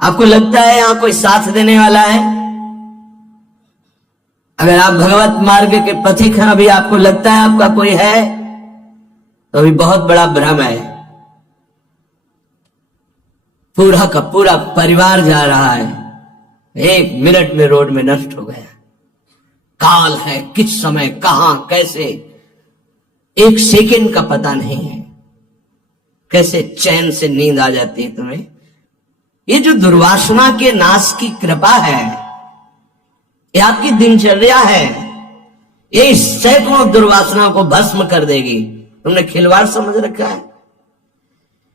आपको लगता है यहां कोई साथ देने वाला है? अगर आप भगवत मार्ग के पथिक हैं, अभी आपको लगता है आपका कोई है, तो अभी बहुत बड़ा भ्रम है। पूरा का पूरा परिवार जा रहा है, 1 मिनट में रोड में नष्ट हो गया। काल है, किस समय कहां कैसे, 1 सेकंड का पता नहीं है। कैसे चैन से नींद आ जाती है तुम्हें? ये जो दुर्वासना के नाश की कृपा है, ये आपकी दिनचर्या है, ये सैकड़ों दुर्वासना को भस्म कर देगी। तुमने खिलवाड़ समझ रखा है?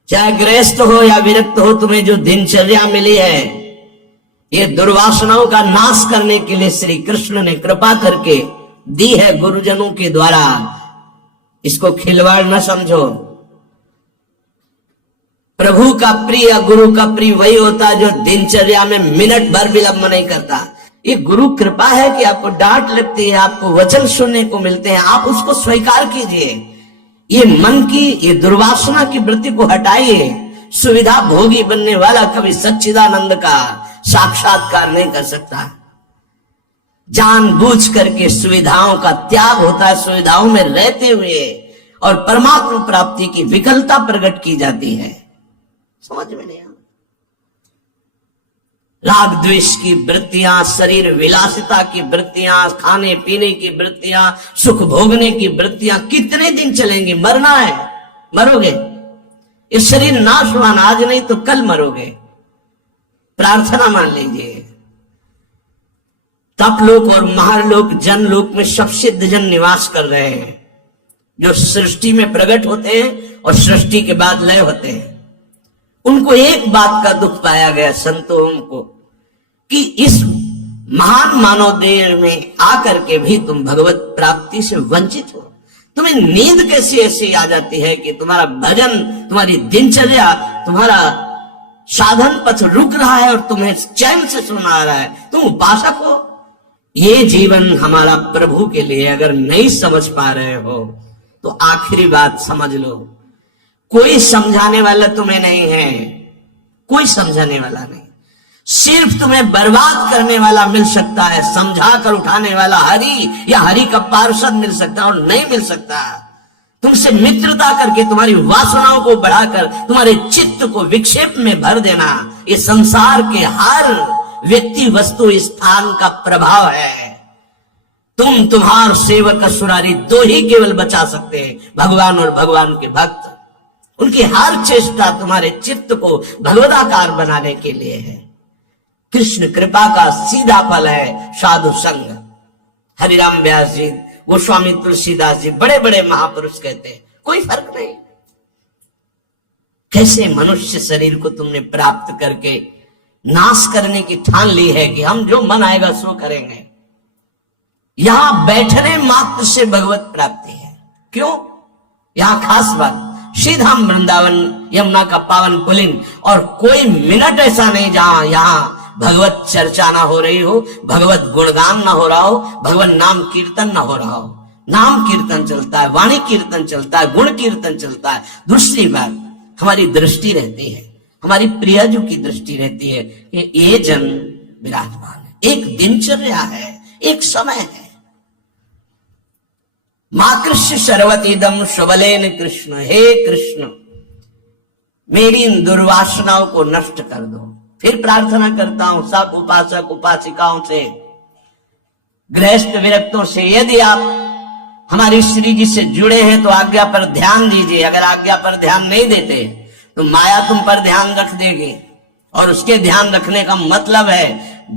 चाहे गृहस्थ हो या विरक्त हो, तुम्हें जो दिनचर्या मिली है, ये दुर्वासनाओं का नाश करने के लिए श्री कृष्ण ने कृपा करके दी है गुरुजनों के द्वारा। इसको खिलवाड़ न समझो। प्रभु का प्रिय, गुरु का प्रिय वही होता है जो दिनचर्या में मिनट भर विलंब नहीं करता। ये गुरु कृपा है कि आपको डांट लगती है, आपको वचन सुनने को मिलते हैं, आप उसको स्वीकार कीजिए। ये मन की, ये दुर्वासना की वृत्ति को हटाइए। सुविधा भोगी बनने वाला कभी सच्चिदानंद का साक्षात्कार नहीं कर सकता। जानबूझ करके सुविधाओं का त्याग होता है, सुविधाओं में रहते हुए, और परमात्मा प्राप्ति की विकलता प्रकट की जाती है। समझ में नहीं आ? राग द्वेष की वृत्तियां, शरीर विलासिता की वृत्तियां, खाने पीने की वृत्तियां, सुख भोगने की वृत्तियां कितने दिन चलेंगी? मरना है, मरोगे। इस शरीर नाशवान, आज नहीं तो कल मरोगे। प्रार्थना मान लीजिए। तपलोक और महालोक, जनलोक में सब सिद्ध जन निवास कर रहे हैं, जो सृष्टि में प्रकट होते हैं और सृष्टि के बाद लय होते हैं। उनको एक बात का दुख पाया गया संतों को, कि इस महान मानव देह में आकर के भी तुम भगवत प्राप्ति से वंचित हो। तुम्हें नींद कैसी ऐसी आ जाती है कि तुम्हारा भजन, तुम्हारी दिनचर्या, तुम्हारा साधन पथ रुक रहा है और तुम्हें चैन से सुना आ रहा है। तुम उपासक हो। ये जीवन हमारा प्रभु के लिए अगर नहीं समझ पा रहे हो तो आखिरी बात समझ लो, कोई समझाने वाला तुम्हें नहीं है, कोई समझाने वाला नहीं। सिर्फ तुम्हें बर्बाद करने वाला मिल सकता है, समझा कर उठाने वाला हरि या हरि का पार्षद मिल सकता है, और नहीं मिल सकता। तुमसे मित्रता करके तुम्हारी वासनाओं को बढ़ाकर तुम्हारे चित्त को विक्षेप में भर देना, ये संसार के हर व्यक्ति वस्तु स्थान का प्रभाव है। तुम, तुम्हार सेवक असुरारी, 2 ही केवल बचा सकते हैं, भगवान और भगवान के भक्त। उनकी हर चेष्टा तुम्हारे चित्त को भगवदाकार बनाने के लिए है। कृष्ण कृपा का सीधा फल है साधु संग। हरिराम व्यास जी, गोस्वामी तुलसीदास जी, बड़े बड़े महापुरुष कहते हैं कोई फर्क नहीं। कैसे मनुष्य शरीर को तुमने प्राप्त करके नाश करने की ठान ली है कि हम जो मन आएगा सो करेंगे। यहां बैठने मात्र से भगवत प्राप्ति है। क्यों? यहां खास बात, श्रीधाम वृंदावन यमुना का पावन पुलिन, और कोई मिनट ऐसा नहीं जहां यहां भगवत चर्चा ना हो रही हो, भगवत गुणगान ना हो रहा हो, भगवत नाम कीर्तन ना हो रहा हो। नाम कीर्तन चलता है, वाणी कीर्तन चलता है, गुण कीर्तन चलता है। दूसरी बात, हमारी दृष्टि रहती है, हमारी प्रियजू की दृष्टि रहती है कि ये जन विराजमान है। एक दिनचर्या है, एक समय है। मां कृष्ण सर्वतीदम सबलेन कृष्ण, हे कृष्ण मेरी इन दुर्वासनाओं को नष्ट कर दो। फिर प्रार्थना करता हूं सब उपासक उपासिकाओं से, गृहस्थ विरक्तों से, यदि आप हमारी श्री जी से जुड़े हैं तो आज्ञा पर ध्यान दीजिए। अगर आज्ञा पर ध्यान नहीं देते तो माया तुम पर ध्यान रख देगी, और उसके ध्यान रखने का मतलब है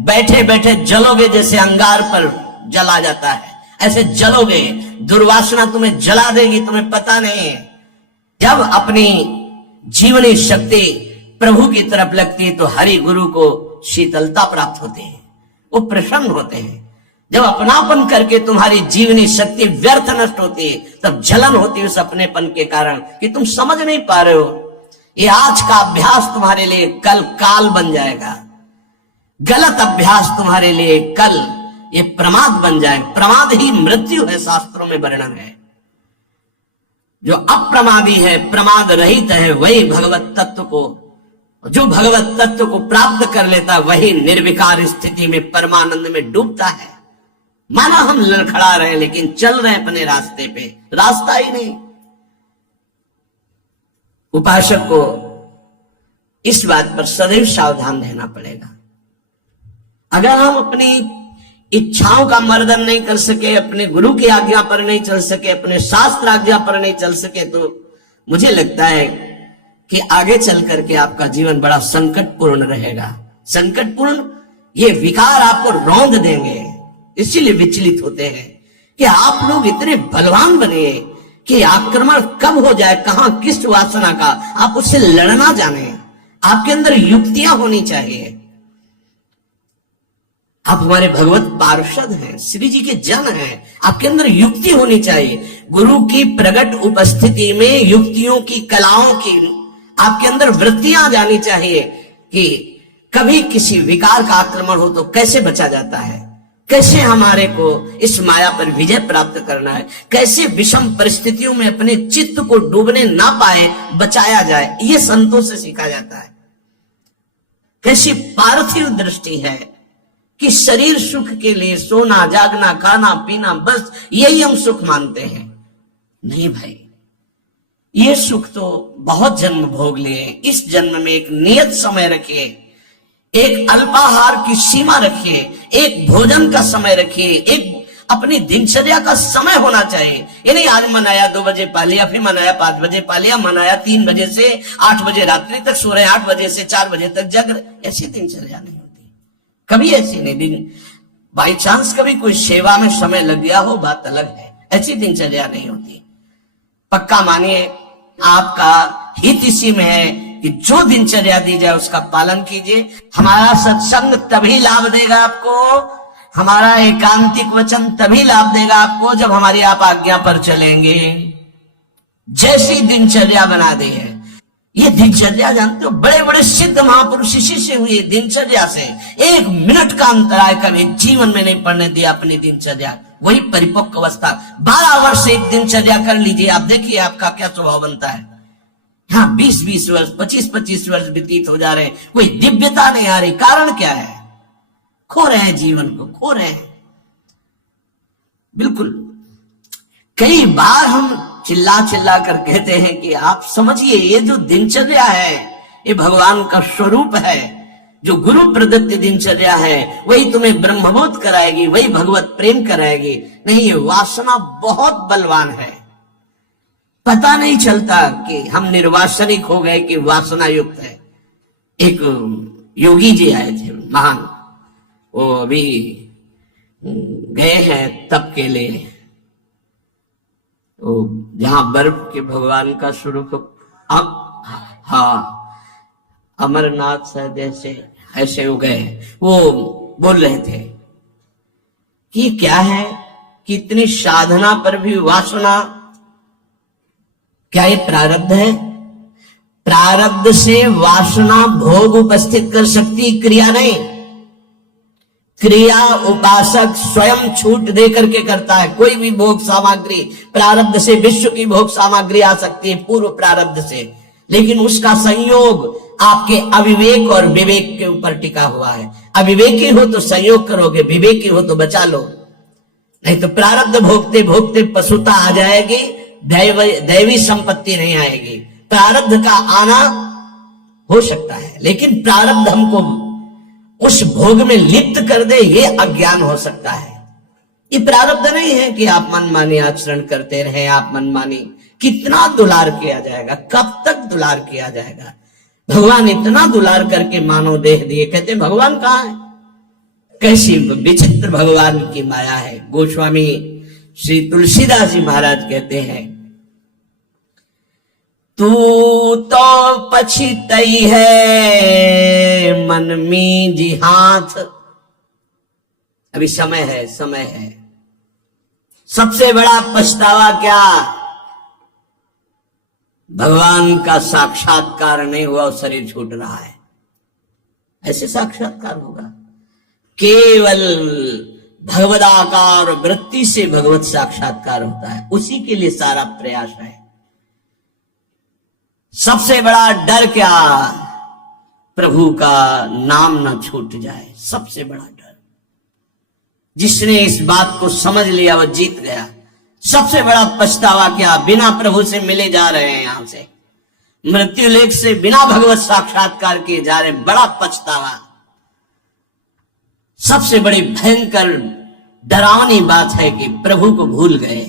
बैठे बैठे जलोगे, जैसे अंगार पर जला जाता है ऐसे जलोगे। दुर्वासना तुम्हें जला देगी, तुम्हें पता नहीं है। जब अपनी जीवनी शक्ति प्रभु की तरफ लगती है तो हरि गुरु को शीतलता प्राप्त होती है, वो प्रसन्न होते हैं। जब अपनापन करके तुम्हारी जीवनी शक्ति व्यर्थ नष्ट होती है तब जलन होती है उस अपनेपन के कारण कि तुम समझ नहीं पा रहे हो। ये आज का अभ्यास तुम्हारे लिए कल काल बन जाएगा, गलत अभ्यास तुम्हारे लिए कल ये प्रमाद बन जाए। प्रमाद ही मृत्यु है, शास्त्रों में वर्णन है। जो अप्रमादी है, प्रमाद रहित है, वही भगवत तत्व को जो भगवत तत्व को प्राप्त कर लेता वही निर्विकार स्थिति में परमानंद में डूबता है। माना हम लड़खड़ा रहे हैं लेकिन चल रहे हैं अपने रास्ते पे, रास्ता ही नहीं। उपासक को इस बात पर सदैव सावधान रहना पड़ेगा। अगर हम अपनी इच्छाओं का मर्दन नहीं कर सके, अपने गुरु की आज्ञा पर नहीं चल सके, अपने शास्त्र आज्ञा पर नहीं चल सके, तो मुझे लगता है कि आगे चल करके आपका जीवन बड़ा संकटपूर्ण रहेगा। संकटपूर्ण, ये विकार आपको रौंद देंगे। इसीलिए विचलित होते हैं कि आप लोग इतने बलवान बने कि आक्रमण कब हो जाए, कहां किस वासना का, आप उससे लड़ना जाने। आपके अंदर युक्तियां होनी चाहिए। आप हमारे भगवत पार्षद हैं, श्री जी के जन हैं, आपके अंदर युक्ति होनी चाहिए। गुरु की प्रकट उपस्थिति में युक्तियों की, कलाओं की आपके अंदर वृत्तियां जानी चाहिए कि कभी किसी विकार का आक्रमण हो तो कैसे बचा जाता है, कैसे हमारे को इस माया पर विजय प्राप्त करना है, कैसे विषम परिस्थितियों में अपने चित्त को डूबने ना पाए बचाया जाए, ये संतों से सीखा जाता है। कैसी पार्थिव दृष्टि है कि शरीर सुख के लिए सोना, जागना, खाना, पीना, बस यही हम सुख मानते हैं। नहीं भाई, ये सुख तो बहुत जन्म भोग लिए। इस जन्म में एक नियत समय रखिए, एक अल्पाहार की सीमा रखिए, एक भोजन का समय रखिए, एक अपनी दिनचर्या का समय होना चाहिए। ये नहीं आज मनाया 2 बजे पा लिया, फिर मनाया 5 बजे पा लिया, मनाया 3 बजे से 8 बजे रात्रि तक सो रहे, 8 बजे से 4 बजे तक जग रहे। ऐसी दिनचर्या नहीं होती, कभी ऐसी नहीं। दिन बाई चांस कभी कोई सेवा में समय लग गया हो, बात अलग है, ऐसी दिनचर्या नहीं होती। पक्का मानिए, आपका हित इसी में है कि जो दिनचर्या दी जाए उसका पालन कीजिए। हमारा सत्संग तभी लाभ देगा आपको, हमारा एकांतिक वचन तभी लाभ देगा आपको जब हमारी आप आज्ञा पर चलेंगे। जैसी दिनचर्या बना दी है, ये दिनचर्या जानते हो, बड़े बड़े सिद्ध महापुरुष इसी से हुए, दिनचर्या से। 1 मिनट का अंतराय कभी जीवन में नहीं पड़ने दिया अपनी दिनचर्या, वही परिपक्व अवस्था। 12 वर्ष एक दिनचर्या कर लीजिए, आप देखिए आपका क्या स्वभाव बनता है। हाँ, 20-20 वर्ष, 25-25 वर्ष व्यतीत हो जा रहे हैं, कोई दिव्यता नहीं आ रही। कारण क्या है? खो रहे हैं, जीवन को खो रहे हैं। बिल्कुल, कई बार हम चिल्ला चिल्ला कर कहते हैं कि आप समझिए, ये जो दिनचर्या है ये भगवान का स्वरूप है। जो गुरु प्रदत्त दिनचर्या है वही तुम्हें ब्रह्मबोध कराएगी, वही भगवत प्रेम कराएगी। नहीं, ये वासना बहुत बलवान है, पता नहीं चलता कि हम निर्वासनिक हो गए कि वासना युक्त है। एक योगी जी आए थे महान, वो अभी गए हैं तप के लिए, वो जहां बर्फ के भगवान का स्वरूप, हाँ अमरनाथ शायद ऐसे हो गए। वो बोल रहे थे कि क्या है कि इतनी साधना पर भी वासना, क्या ये प्रारब्ध है? प्रारब्ध से वासना भोग उपस्थित कर सकती, क्रिया नहीं। क्रिया उपासक स्वयं छूट दे करके करता है। कोई भी भोग सामग्री प्रारब्ध से, विश्व की भोग सामग्री आ सकती है पूर्व प्रारब्ध से, लेकिन उसका संयोग आपके अविवेक और विवेक के ऊपर टिका हुआ है। अविवेकी हो तो संयोग करोगे, विवेकी हो तो बचा लो, नहीं तो प्रारब्ध भोगते भोगते पशुता आ जाएगी, दैवी संपत्ति नहीं आएगी। प्रारब्ध का आना हो सकता है, लेकिन प्रारब्ध हमको उस भोग में लिप्त कर दे, ये अज्ञान हो सकता है। ये प्रारब्ध नहीं है कि आप मनमानी आचरण करते रहे, आप मनमानी। कितना दुलार किया जाएगा, कब तक दुलार किया जाएगा? भगवान इतना दुलार करके मानव देह दिए, कहते भगवान कहाँ है? कैसी विचित्र भगवान की माया है। गोस्वामी श्री तुलसीदास जी महाराज कहते हैं, तू तो पछितई है मन में जी हाथ। अभी समय है, समय है। सबसे बड़ा पछतावा क्या? भगवान का साक्षात्कार नहीं हुआ और शरीर छूट रहा है। ऐसे साक्षात्कार होगा? केवल भगवदाकार वृत्ति से भगवत साक्षात्कार होता है, उसी के लिए सारा प्रयास है। सबसे बड़ा डर क्या? प्रभु का नाम ना छूट जाए, सबसे बड़ा डर। जिसने इस बात को समझ लिया वह जीत गया। सबसे बड़ा पछतावा क्या, बिना प्रभु से मिले जा रहे हैं, यहां से मृत्यु लेख से बिना भगवत साक्षात्कार किए जा रहे, बड़ा पछतावा। सबसे बड़ी भयंकर डरावनी बात है कि प्रभु को भूल गए।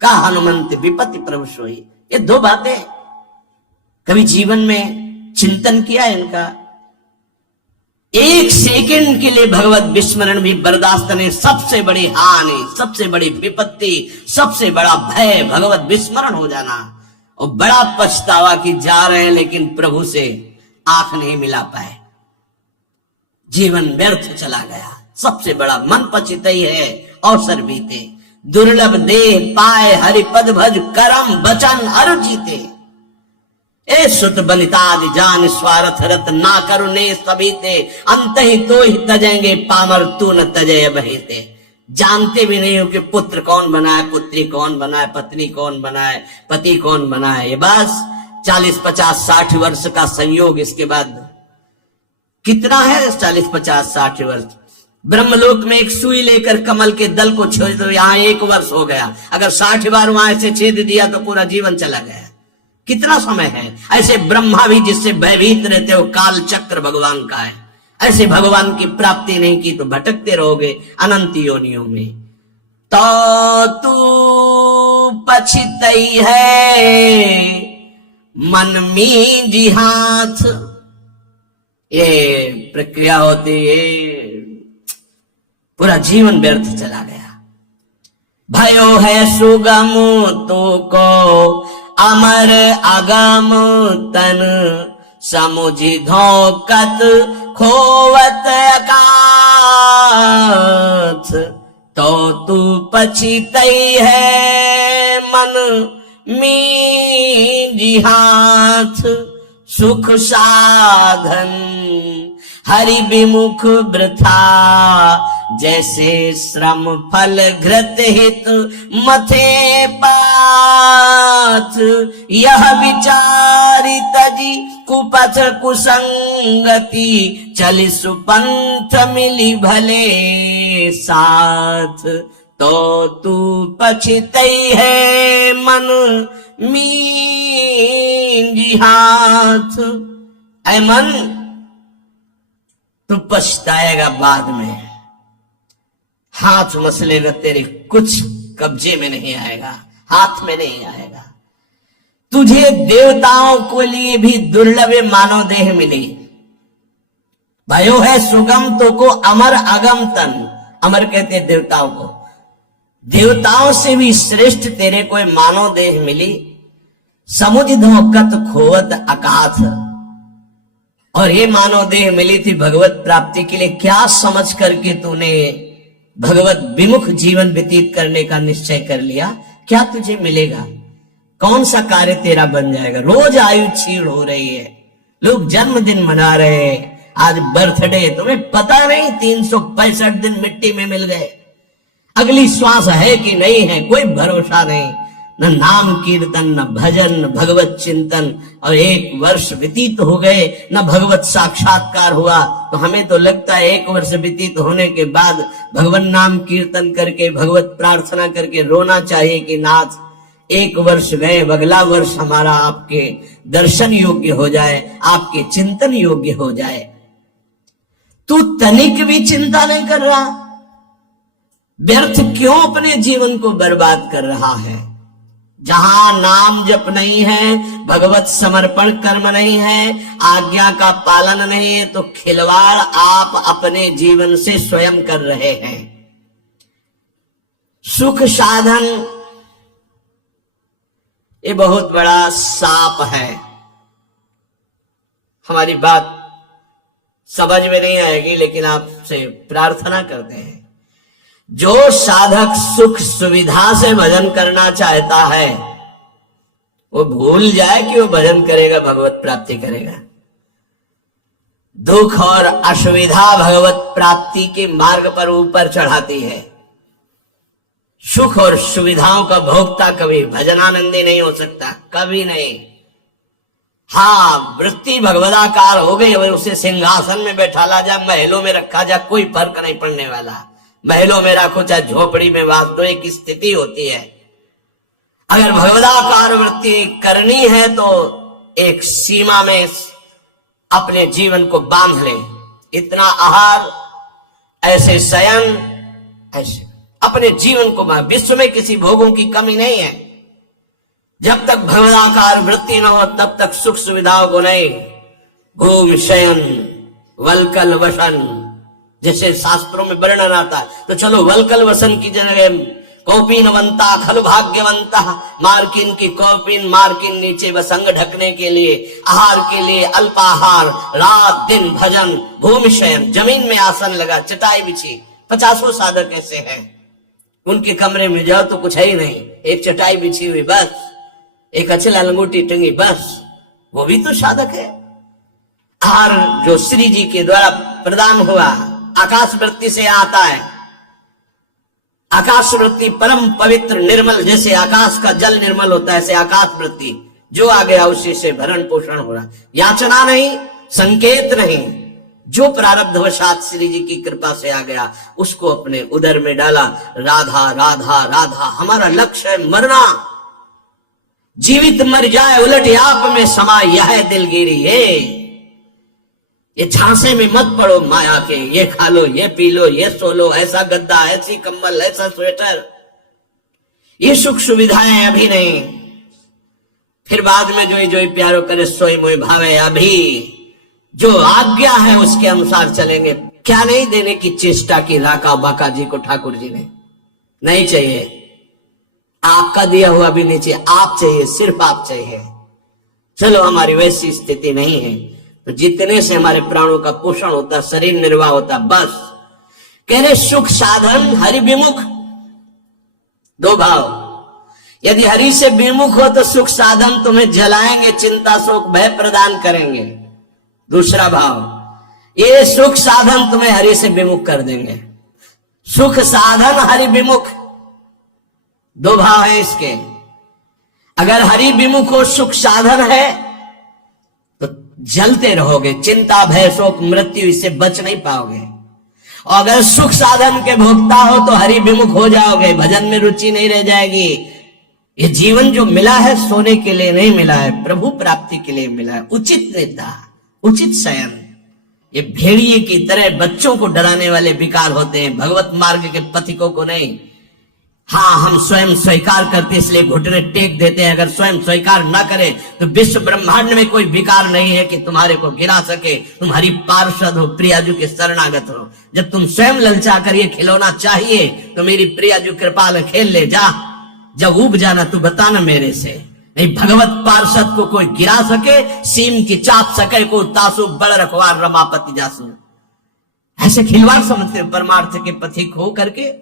का हनुमंत विपत्ति प्रभु सोई, ये दो बातें कभी जीवन में चिंतन किया इनका? एक सेकंड के लिए भगवत विस्मरण भी बर्दाश्त नहीं। सबसे बड़ी हानि, सबसे बड़ी विपत्ति, सबसे बड़ा भय भगवत विस्मरण हो जाना। और बड़ा पछतावा कि जा रहे हैं लेकिन प्रभु से आंख नहीं मिला पाए, जीवन व्यर्थ चला गया। सबसे बड़ा मन पछित ही है, अवसर बीते। दुर्लभ देह पाए हरिपद भज, करम वचन अरु जीते। ए सुत बनितादि जान स्वार्थ रत, ना करुणे सभी ते, अंत ही तो ही तजेंगे पामर, तू न तजय बहेते। जानते भी नहीं हो कि पुत्र कौन बनाए, पुत्री कौन बनाए, पत्नी कौन बनाए, पति कौन बनाए। ये बस 40, 50, 60 वर्ष का संयोग, इसके बाद कितना है 40, 50, 60 वर्ष। ब्रह्मलोक में एक सुई लेकर कमल के दल को छोड़ दो, यहां 1 वर्ष हो गया। अगर 60 बार वहां से छेद दिया तो पूरा जीवन चला गया। कितना समय है? ऐसे ब्रह्मा भी जिससे भयभीत रहते हो, काल चक्र भगवान का है। ऐसे भगवान की प्राप्ति नहीं की तो भटकते रहोगे अनंत योनियों में। तो तू पछितई है मन में जी हाथ, ये प्रक्रिया होती है, पूरा जीवन व्यर्थ चला गया। भयो है सुगम तो को अमर अगम तन, समुझि धोकत खोवत अकाथ। तो तू पछितई है मन में हाथ, सुख साधन हरि विमुख वृथा, जैसे श्रम फल घृत हित मथे पाथ। यह विचारी तजी कुपथ कुसंगति, चलि सुपंथ मिली भले साथ। तो तू पछितई है मन मींजी हाथ। ऐ मन, तू पछताएगा बाद में, हाथ मसलेगा, तेरे कुछ कब्जे में नहीं आएगा, हाथ में नहीं आएगा। तुझे देवताओं को लिए भी दुर्लभ मानव देह मिली। भयो है सुगम तो को अमर अगम तन, अमर कहते देवताओं को। देवताओं से भी श्रेष्ठ तेरे को मानव देह मिली। समुझ धोकत खोवत अकाथ, और ये मानव देह मिली थी भगवत प्राप्ति के लिए। क्या समझ करके तूने भगवत विमुख जीवन व्यतीत करने का निश्चय कर लिया? क्या तुझे मिलेगा? कौन सा कार्य तेरा बन जाएगा? रोज आयु क्षीण हो रही है, लोग जन्मदिन मना रहे हैं, आज बर्थडे, तुम्हें पता नहीं 365 दिन मिट्टी में मिल गए। अगली श्वास है कि नहीं है कोई भरोसा नहीं। न नाम कीर्तन, न भजन, न भगवत चिंतन, और 1 वर्ष व्यतीत हो गए, न भगवत साक्षात्कार हुआ। तो हमें तो लगता है 1 वर्ष व्यतीत होने के बाद भगवान नाम कीर्तन करके, भगवत प्रार्थना करके रोना चाहिए कि नाथ 1 वर्ष गए, अगला वर्ष हमारा आपके दर्शन योग्य हो जाए, आपके चिंतन योग्य हो जाए। तू तनिक भी चिंता नहीं कर रहा, व्यर्थ क्यों अपने जीवन को बर्बाद कर रहा है? जहां नाम जप नहीं है, भगवत समर्पण कर्म नहीं है, आज्ञा का पालन नहीं है, तो खिलवाड़ आप अपने जीवन से स्वयं कर रहे हैं। सुख साधन ये बहुत बड़ा साप है। हमारी बात समझ में नहीं आएगी, लेकिन आपसे प्रार्थना करते हैं, जो साधक सुख सुविधा से भजन करना चाहता है वो भूल जाए कि वो भजन करेगा, भगवत प्राप्ति करेगा। दुख और असुविधा भगवत प्राप्ति के मार्ग पर ऊपर चढ़ाती है। सुख और सुविधाओं का भोक्ता कभी भजनानंदी नहीं हो सकता, कभी नहीं। हाँ, वृत्ति भगवदाकार हो गई, अगर उसे सिंहासन में बैठाला जा, महलों में रखा जा, कोई फर्क नहीं पड़ने वाला। महलों में रखो चाहे झोपड़ी में वास दो, एक स्थिति होती है। अगर भगवदाकार वृत्ति करनी है तो एक सीमा में अपने जीवन को बांध ले। इतना आहार, ऐसे शयन, ऐसे अपने जीवन को बांध। विश्व में किसी भोगों की कमी नहीं है। जब तक भगवदाकार वृत्ति न हो तब तक सुख सुविधाओं को नहीं। घूम शयन वलकल वसन, जैसे शास्त्रों में वर्णन आता है। तो चलो वलकल वसन की जगह कौपीनवंता खल भाग्यवंता, मार्किन की कौपीन, मार्किन नीचे वसंग ढकने के लिए, आहार के लिए अल्पाहार, रात दिन भजन, भूमि शयन, जमीन में आसन लगा, चटाई बिछी। 50 साधक ऐसे हैं, उनके कमरे में जाओ तो कुछ है ही नहीं, एक चटाई बिछी हुई बस, एक अचला लंगोटी टंगी बस, वो भी तो साधक है। आहार जो श्री जी के द्वारा प्रदान हुआ आकाश वृत्ति से आता है। आकाश वृत्ति परम पवित्र निर्मल, जैसे आकाश का जल निर्मल होता है, ऐसे आकाश वृत्ति जो आ गया उसी से भरण पोषण हो रहा। याचना नहीं, संकेत नहीं, जो प्रारब्धवशात श्री जी की कृपा से आ गया उसको अपने उदर में डाला। राधा राधा राधा, हमारा लक्ष्य है मरना, जीवित मर जाए उलट आप में समा, यह दिलगिरी है। ये झांसे में मत पड़ो माया के, ये खा लो, ये पी लो, ये सो लो, ऐसा गद्दा, ऐसी कंबल, ऐसा स्वेटर, ये सुख सुविधाएं अभी नहीं, फिर बाद में जोई जोई प्यारो करे सोई मोई भावे। अभी जो आज्ञा है उसके अनुसार चलेंगे। क्या नहीं देने की चेष्टा की राका बाका जी को ठाकुर जी ने? नहीं चाहिए, आपका दिया हुआ भी नहीं चाहिए, आप चाहिए, सिर्फ आप चाहिए। चलो हमारी वैसी स्थिति नहीं है तो जितने से हमारे प्राणों का पोषण होता, शरीर निर्वाह होता, बस। कह रहे सुख साधन हरि विमुख, दो भाव। यदि हरि से विमुख हो तो सुख साधन तुम्हें जलाएंगे, चिंता शोक भय प्रदान करेंगे। दूसरा भाव, ये सुख साधन तुम्हें हरि से विमुख कर देंगे। सुख साधन हरि विमुख, दो भाव है इसके। अगर हरि विमुख हो, सुख साधन है तो जलते रहोगे, चिंता भय शोक मृत्यु इससे बच नहीं पाओगे। और अगर सुख साधन के भोक्ता हो तो हरि विमुख हो जाओगे, भजन में रुचि नहीं रह जाएगी। ये जीवन जो मिला है सोने के लिए नहीं मिला है, प्रभु प्राप्ति के लिए मिला है। उचित निद्रा, उचित शयन। ये भेड़िए की तरह बच्चों को डराने वाले विकार होते हैं, भगवत मार्ग के पथिकों को नहीं। हाँ, हम स्वयं स्वीकार करते इसलिए घुटने टेक देते हैं। अगर स्वयं स्वीकार ना करें तो विश्व ब्रह्मांड में कोई विकार नहीं है कि तुम्हारे को गिरा सके। तुम हरि पार्षद हो, प्रियाजू के शरणागत हो। जब तुम स्वयं ललचा कर ये खिलौना चाहिए तो मेरी प्रियाजू कृपाल खेल ले जा। जब उब जाना तू बताना मेरे से। नहीं, भगवत पार्षद को कोई गिरा सके, सीम की चाप सके को तासु बड़ रखवार रमापति जासु। ऐसे खिलवाड़ समझते हो परमार्थ के पथिक हो करके?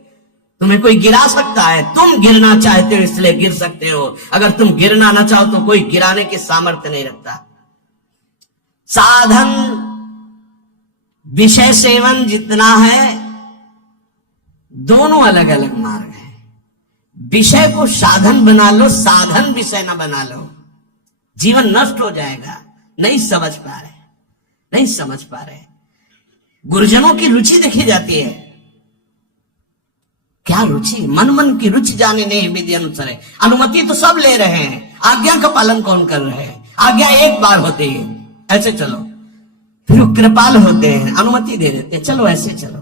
तुम्हें कोई गिरा सकता है? तुम गिरना चाहते हो इसलिए गिर सकते हो। अगर तुम गिरना ना चाहो तो कोई गिराने की सामर्थ्य नहीं रखता। साधन विषय सेवन जितना है, दोनों अलग अलग मार्ग है। विषय को साधन बना लो, साधन विषय ना बना लो, जीवन नष्ट हो जाएगा। नहीं समझ पा रहे, नहीं समझ पा रहे। गुरुजनों की रुचि देखी जाती है। क्या रुचि? मन मन की रुचि जाने नहीं विधि अनुसार है। अनुमति तो सब ले रहे हैं, आज्ञा का पालन कौन कर रहे हैं? आज्ञा एक बार होती है, ऐसे चलो। फिर वो कृपाल होते हैं, अनुमति दे देते हैं, चलो ऐसे चलो।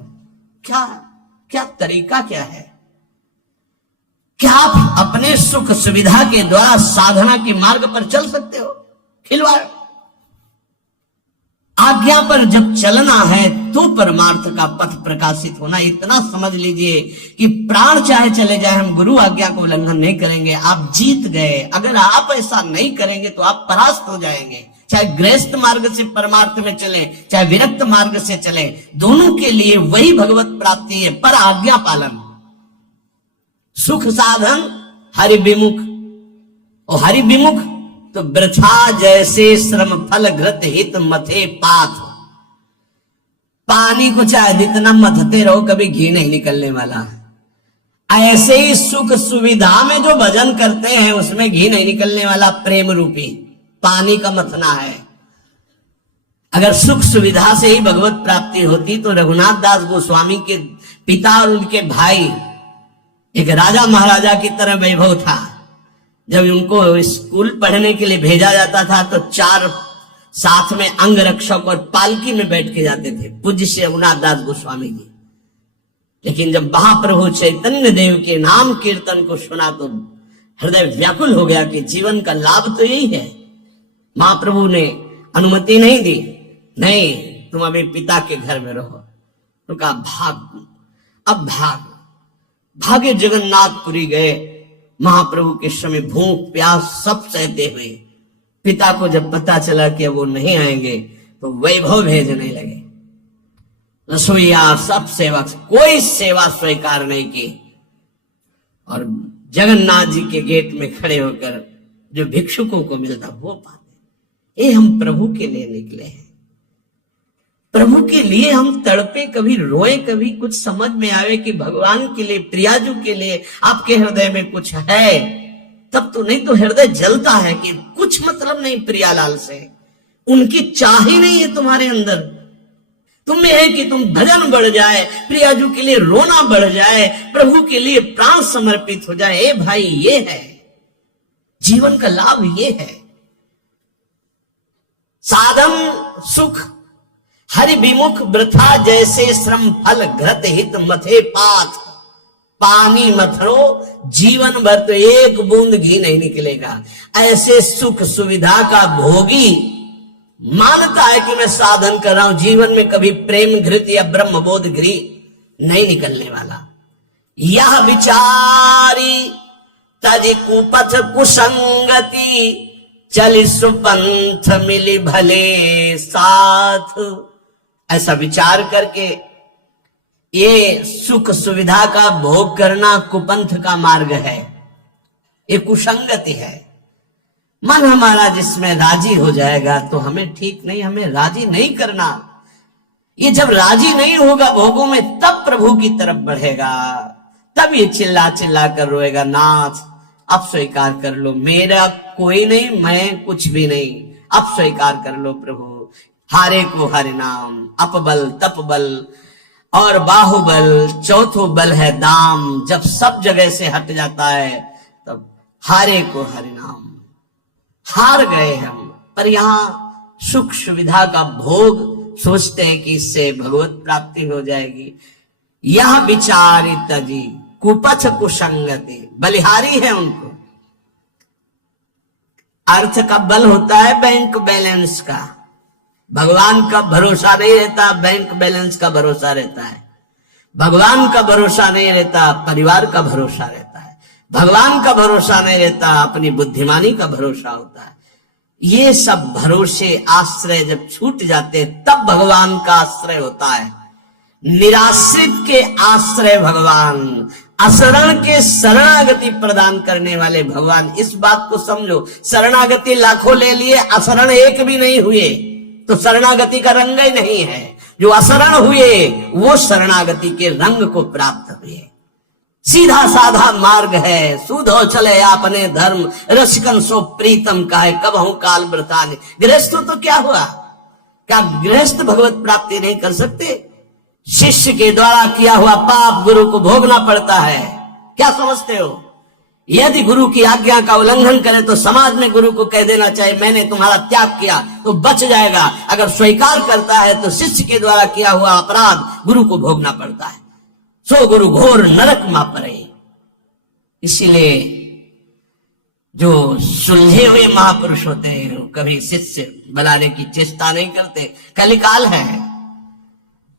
क्या क्या तरीका क्या है? क्या आप अपने सुख सुविधा के द्वारा साधना के मार्ग पर चल सकते हो? खिलवाड़। आज्ञा पर जब चलना है तो परमार्थ का पथ प्रकाशित होना। इतना समझ लीजिए कि प्राण चाहे चले जाए, हम गुरु आज्ञा को उल्लंघन नहीं करेंगे। आप जीत गए। अगर आप ऐसा नहीं करेंगे तो आप परास्त हो जाएंगे। चाहे गृहस्थ मार्ग से परमार्थ में चले, चाहे विरक्त मार्ग से चले, दोनों के लिए वही भगवत प्राप्ति है, पर आज्ञा पालन। सुख साधन हरि विमुख, और हरि विमुख तो वृथा जैसे श्रम फल घृत हित मथे पाथ। पानी को चाहे जितना मथते रहो कभी घी नहीं निकलने वाला। ऐसे ही सुख सुविधा में जो भजन करते हैं उसमें घी नहीं निकलने वाला, प्रेम रूपी। पानी का मथना है। अगर सुख सुविधा से ही भगवत प्राप्ति होती तो रघुनाथ दास गोस्वामी के पिता और उनके भाई एक राजा महाराजा की तरह वैभव था। जब उनको स्कूल पढ़ने के लिए भेजा जाता था तो 4 साथ में अंग रक्षक और पालकी में बैठ के जाते थे पूज्य श्री रघुनाथ दास गोस्वामी जी। लेकिन जब महाप्रभु चैतन्य देव के नाम कीर्तन को सुना तो हृदय व्याकुल हो गया कि जीवन का लाभ तो यही है। महाप्रभु ने अनुमति नहीं दी, नहीं तुम अभी पिता के घर में रहो। तो कहा भाग, अब भागे जगन्नाथपुरी गए। महाप्रभु के समय भूख प्यास सब सहते हुए पिता को जब पता चला कि वो नहीं आएंगे तो वैभव भेजने लगे। रसोईया सब सेवक, कोई सेवा स्वीकार नहीं की और जगन्नाथ जी के गेट में खड़े होकर जो भिक्षुकों को मिलता वो पाते। ये हम प्रभु के लिए निकले हैं, प्रभु के लिए हम तड़पे, कभी रोए, कभी कुछ समझ में आवे कि भगवान के लिए, प्रियाजू के लिए आपके हृदय में कुछ है, तब तो। नहीं तो हृदय जलता है कि कुछ मतलब नहीं प्रियालाल से, उनकी चाह ही नहीं है तुम्हारे अंदर। तुम्हें है कि तुम भजन बढ़ जाए, प्रियाजू के लिए रोना बढ़ जाए, प्रभु के लिए प्राण समर्पित हो जाए। ए भाई, ये है जीवन का लाभ, ये है साधन सुख हरि विमुख वृथा जैसे श्रम फल घृत हित मथे पाथ। पानी मथरो जीवन भर तो एक बूंद घी नहीं निकलेगा। ऐसे सुख सुविधा का भोगी मानता है कि मैं साधन कर रहा हूं, जीवन में कभी प्रेम घृत या ब्रह्म बोध घी नहीं निकलने वाला। यह विचारी तज कुपथ कुसंगति चल सुपंथ मिली भले साथ। ऐसा विचार करके ये सुख सुविधा का भोग करना कुपंथ का मार्ग है, ये कुसंगति है। मन हमारा जिसमें राजी हो जाएगा तो हमें ठीक नहीं, हमें राजी नहीं करना। ये जब राजी नहीं होगा भोगों में तब प्रभु की तरफ बढ़ेगा, तब ये चिल्ला चिल्ला कर रोएगा, नाथ अब स्वीकार कर लो, मेरा कोई नहीं, मैं कुछ भी नहीं, अब स्वीकार कर लो प्रभु। हारे को हरि नाम, अपबल तपबल और बाहुबल, चौथो बल है दाम। जब सब जगह से हट जाता है तब हारे को हरि नाम। हार गए हम, पर यहाँ सुख सुविधा का भोग सोचते हैं कि इससे भगवत प्राप्ति हो जाएगी। यह विचारी तजी कुपथ कुसंगति, बलिहारी है उनको। अर्थ का बल होता है बैंक बैलेंस का, भगवान का भरोसा नहीं रहता, बैंक बैलेंस का भरोसा रहता है। भगवान का भरोसा नहीं रहता, परिवार का भरोसा रहता है। भगवान का भरोसा नहीं रहता, अपनी बुद्धिमानी का भरोसा होता है। ये सब भरोसे आश्रय जब छूट जाते तब भगवान का आश्रय होता है। निराश्रित के आश्रय भगवान, अशरण के शरणागति प्रदान करने वाले भगवान। इस बात को समझो, शरणागति लाखों ले लिए, अशरण एक भी नहीं हुए तो शरणागति का रंग ही नहीं है। जो अशरण हुए वो शरणागति के रंग को प्राप्त हुए। सीधा साधा मार्ग है, सूधो चले आपने धर्म, रसिकन सो प्रीतम का है, कब हूं काल व्रताने। गृहस्थ तो क्या हुआ, क्या गृहस्थ भगवत प्राप्ति नहीं कर सकते? शिष्य के द्वारा किया हुआ पाप गुरु को भोगना पड़ता है, क्या समझते हो? यदि गुरु की आज्ञा का उल्लंघन करे तो समाज में गुरु को कह देना चाहिए मैंने तुम्हारा त्याग किया, तो बच जाएगा। अगर स्वीकार करता है तो शिष्य के द्वारा किया हुआ अपराध गुरु को भोगना पड़ता है। सो गुरु घोर नरक मा पड़े। इसीलिए जो सुलझे हुए महापुरुष होते हैं कभी शिष्य बनाने की चेष्टा नहीं करते। कलिकाल है,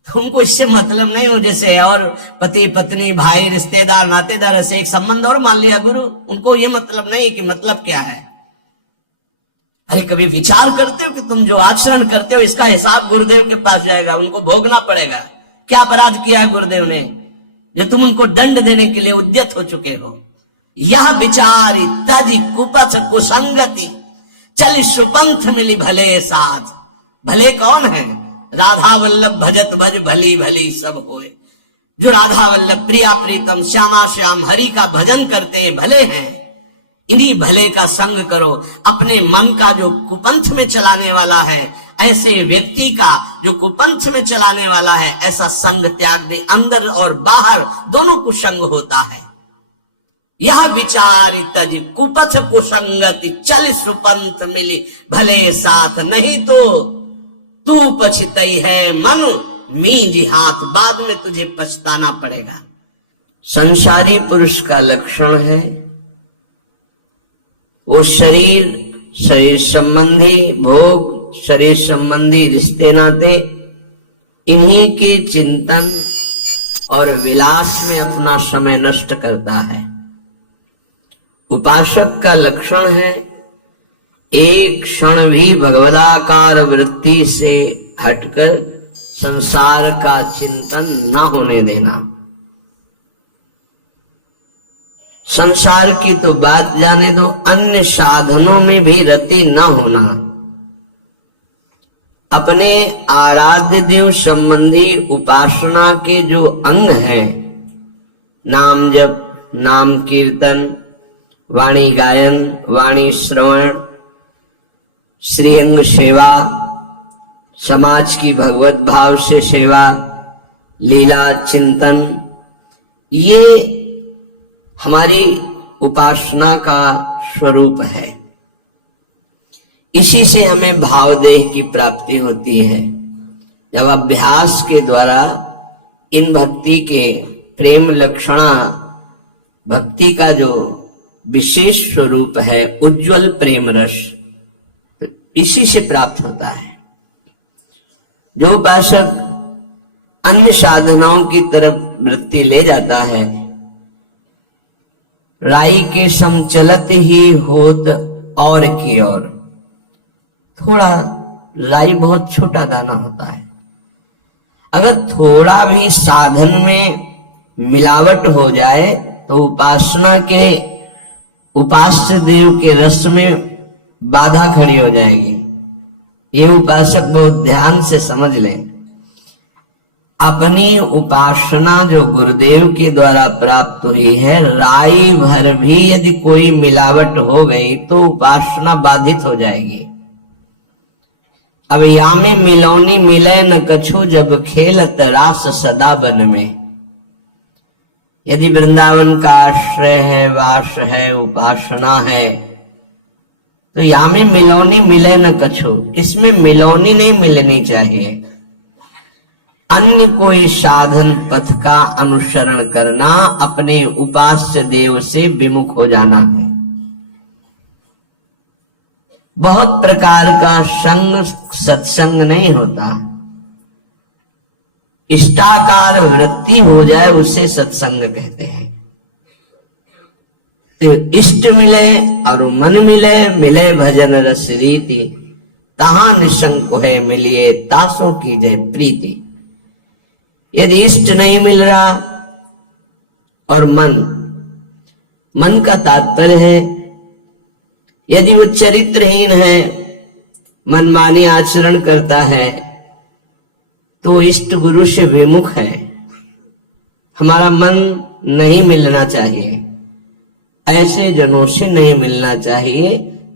उनको इससे मतलब नहीं हो। जैसे और पति पत्नी भाई रिश्तेदार नातेदार ऐसे एक संबंध और मान लिया गुरु, उनको ये मतलब नहीं कि मतलब क्या है। अरे कभी विचार करते हो कि तुम जो आचरण करते हो इसका हिसाब गुरुदेव के पास जाएगा, उनको भोगना पड़ेगा। क्या अपराध किया है गुरुदेव ने जो तुम उनको दंड देने के लिए उद्यत हो चुके हो? यह विचारी तज कुपथ कुसंगति चल सुपंथ मिली भले साथ। भले कौन है? राधा वल्लभ भजत भज भली भली सब होए। जो राधा वल्लभ प्रिया प्रीतम श्यामा श्याम हरि का भजन करते हैं भले हैं। इन्हीं भले का संग करो। अपने मन का जो कुपंथ में चलाने वाला है, ऐसे व्यक्ति का जो कुपंथ में चलाने वाला है, ऐसा संग त्याग दे। अंदर और बाहर दोनों कुसंग होता है। यह विचार तज कुपथ कुसंगति, चल सुपंथ मिली भले साथ, नहीं तो तू पछतई है मन मींज हाथ, बाद में तुझे पछताना पड़ेगा। संसारी पुरुष का लक्षण है वो शरीर संबंधी भोग, शरीर संबंधी रिश्ते नाते, इन्हीं के चिंतन और विलास में अपना समय नष्ट करता है। उपासक का लक्षण है एक क्षण भी भगवदाकार वृत्ति से हटकर संसार का चिंतन न होने देना। संसार की तो बात जाने दो, अन्य साधनों में भी रति न होना। अपने आराध्य देव संबंधी उपासना के जो अंग हैं, नाम जप, नाम कीर्तन, वाणी गायन, वाणी श्रवण, श्रीअंग सेवा, समाज की भगवत भाव से सेवा, लीला चिंतन, ये हमारी उपासना का स्वरूप है। इसी से हमें भाव देह की प्राप्ति होती है। जब अभ्यास के द्वारा इन भक्ति के प्रेम लक्षणा, भक्ति का जो विशेष स्वरूप है उज्जवल प्रेम रस, तो इसी से प्राप्त होता है। जो उपासक अन्य साधनाओं की तरफ वृत्ति ले जाता है, राई के समचलत ही होत और की ओर, थोड़ा राई बहुत छोटा दाना होता है, अगर थोड़ा भी साधन में मिलावट हो जाए तो उपासना के उपास्य देव के रस में बाधा खड़ी हो जाएगी। ये उपासक बहुत ध्यान से समझ लें। अपनी उपासना जो गुरुदेव के द्वारा प्राप्त हुई है, राई भर भी यदि कोई मिलावट हो गई तो उपासना बाधित हो जाएगी। अब या में मिलौनी मिले न कछु, जब खेलत रास सदा बन में। यदि वृंदावन का आश्रय है, वास है, उपासना है, तो या में मिलौनी मिले न कछु, इसमें मिलौनी नहीं मिलनी चाहिए। अन्य कोई साधन पथ का अनुसरण करना, अपने उपास्य देव से विमुख हो जाना है। बहुत प्रकार का संग सत्संग नहीं होता, इष्टाकार वृत्ति हो जाए उसे सत्संग कहते हैं। तो इष्ट मिले और मन मिले, मिले भजन रस रीति, तहां निशंक है मिलिए तासों की जय प्रीति। यदि इष्ट नहीं मिल रहा और मन का तात्पर्य है यदि वो चरित्रहीन है, मनमानी आचरण करता है, तो इष्ट गुरु से विमुख है। हमारा मन नहीं मिलना चाहिए, ऐसे जनों से नहीं मिलना चाहिए।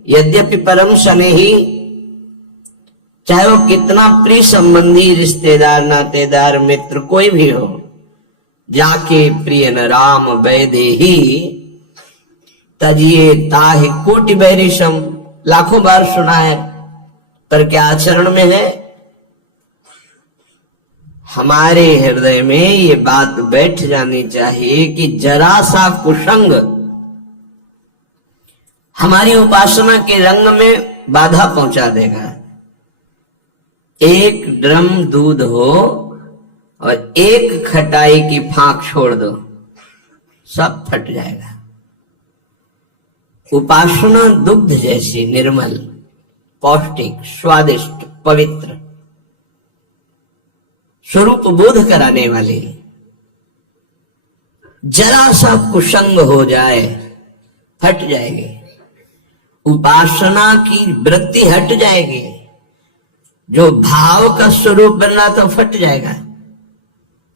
यद्यपि परम स्नेही, चाहे वो कितना प्रिय संबंधी, रिश्तेदार, नातेदार, मित्र कोई भी हो, जाके प्रिय न राम वैदेही तजिए ताहि कोटि बैरिशम, लाखों बार सुना है, पर क्या आचरण में है? हमारे हृदय में ये बात बैठ जानी चाहिए कि जरा सा कुसंग हमारी उपासना के रंग में बाधा पहुंचा देगा। एक ड्रम दूध हो और एक खटाई की फांक छोड़ दो, सब फट जाएगा। उपासना दुग्ध जैसी निर्मल, पौष्टिक, स्वादिष्ट, पवित्र, स्वरूप बोध कराने वाली, जरा सा कुसंग हो जाए फट जाएगी, उपासना की वृत्ति हट जाएगी, जो भाव का स्वरूप बनना तो फट जाएगा।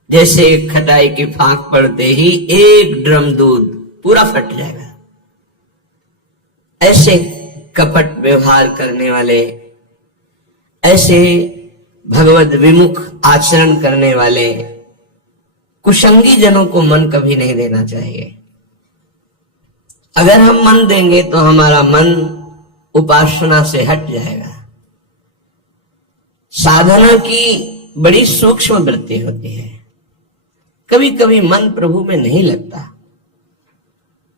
जैसे एक खटाई की फांक पड़ते ही एक ड्रम दूध पूरा फट जाएगा। ऐसे कपट व्यवहार करने वाले, ऐसे भगवद विमुख आचरण करने वाले कुसंगी जनों को मन कभी नहीं देना चाहिए। अगर हम मन देंगे तो हमारा मन उपासना से हट जाएगा। साधना की बड़ी सूक्ष्म वृत्ति होती है, कभी कभी मन प्रभु में नहीं लगता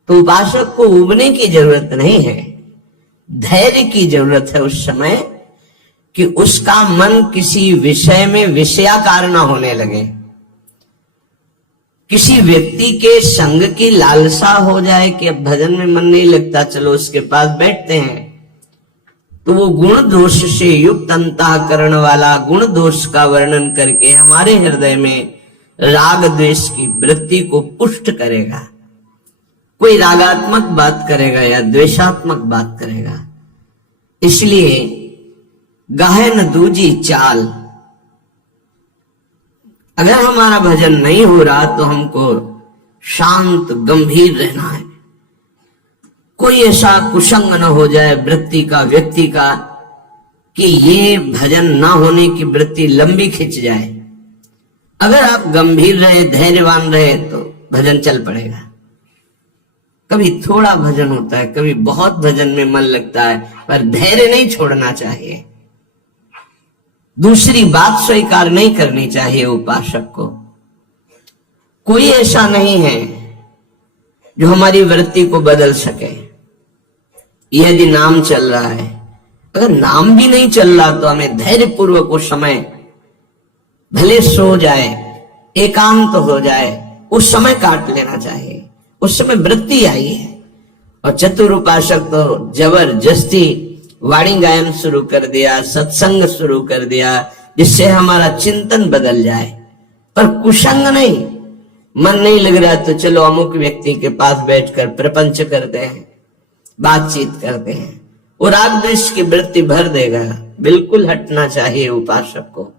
तो उपासक को उबने की जरूरत नहीं है, धैर्य की जरूरत है उस समय कि उसका मन किसी विषय में विषयाकार न होने लगे, किसी व्यक्ति के संग की लालसा हो जाए कि अब भजन में मन नहीं लगता, चलो उसके पास बैठते हैं, तो वो गुण दोष से युक्त अंतःकरण वाला गुण दोष का वर्णन करके हमारे हृदय में राग द्वेष की वृत्ति को पुष्ट करेगा। कोई रागात्मक बात करेगा या द्वेषात्मक बात करेगा। इसलिए गाहे न दूजी चाल, अगर हमारा भजन नहीं हो रहा तो हमको शांत गंभीर रहना है। कोई ऐसा कुसंग न हो जाए वृत्ति का, व्यक्ति का, कि ये भजन ना होने की वृत्ति लंबी खिंच जाए। अगर आप गंभीर रहे, धैर्यवान रहे तो भजन चल पड़ेगा। कभी थोड़ा भजन होता है, कभी बहुत भजन में मन लगता है, पर धैर्य नहीं छोड़ना चाहिए। दूसरी बात स्वीकार नहीं करनी चाहिए उपासक को। कोई ऐसा नहीं है जो हमारी वृत्ति को बदल सके। यदि नाम चल रहा है, अगर नाम भी नहीं चल रहा तो हमें धैर्य पूर्वक उस समय, भले सो जाए, एकांत हो जाए, उस समय काट लेना चाहिए। उस समय वृत्ति आई है। और चतुर उपासक तो जबरदस्ती वाणी गायन शुरू कर दिया, सत्संग शुरू कर दिया, जिससे हमारा चिंतन बदल जाए। पर कुसंग नहीं, मन नहीं लग रहा तो चलो अमुक व्यक्ति के पास बैठकर प्रपंच करते हैं, बातचीत करते हैं, वो राग द्वेष की वृत्ति भर देगा। बिल्कुल हटना चाहिए उपासक को।